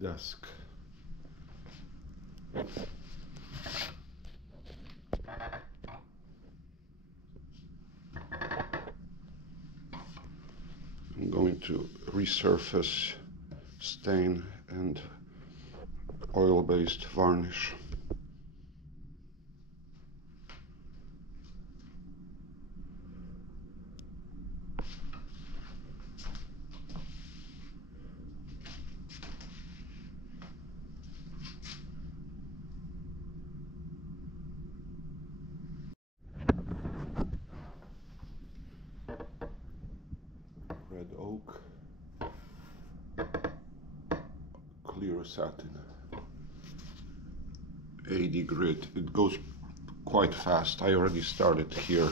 desk. I'm going to resurface stain and oil-based varnish. Red oak, clear satin, 80 grit. It goes quite fast. I already started here.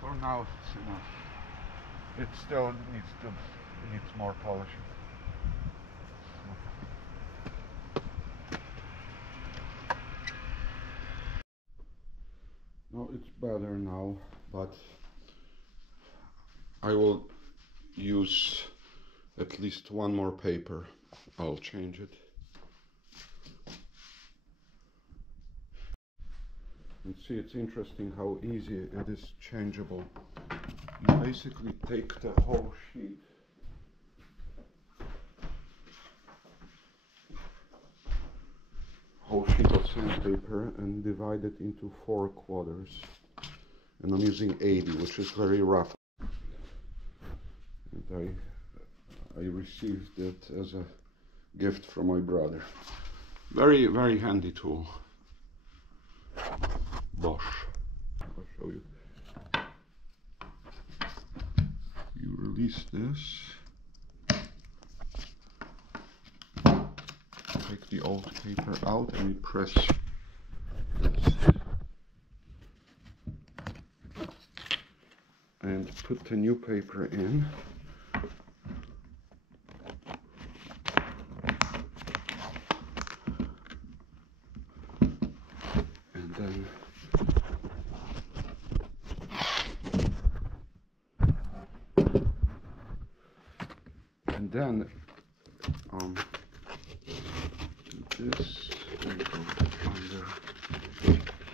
For now it's enough. It still needs more polishing. No, it's better now, but I will use at least one more paper. I'll change it. And see, it's interesting how easy it is changeable. You basically take the whole sheet, of sandpaper and divide it into 4 quarters. And I'm using 80, which is very rough. And I received it as a gift from my brother. Very, very handy tool. Bosch. I'll show you. You release this. Take the old paper out and you press this. And put the new paper in. And then this and go under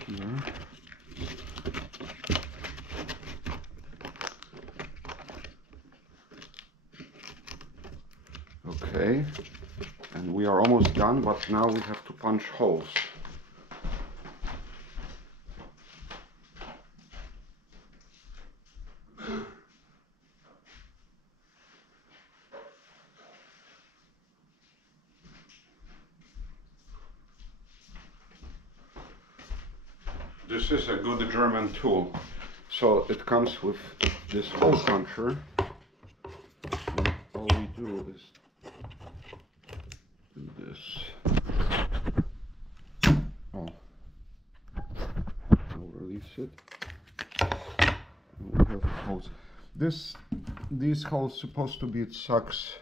here. Okay, and we are almost done, but now we have to punch holes. This is a good German tool. So it comes with this hole puncher. And all we do is do this. Oh, I'll release it. And we have holes. These holes supposed to be, it sucks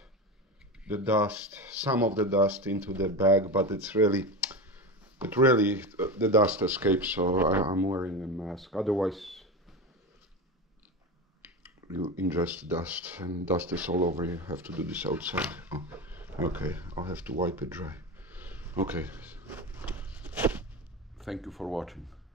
the dust, some of the dust into the bag, but it's really, the dust escapes, so I'm wearing a mask. Otherwise, you ingest dust, and dust is all over. You have to do this outside. Oh, okay, I'll have to wipe it dry. Okay, thank you for watching.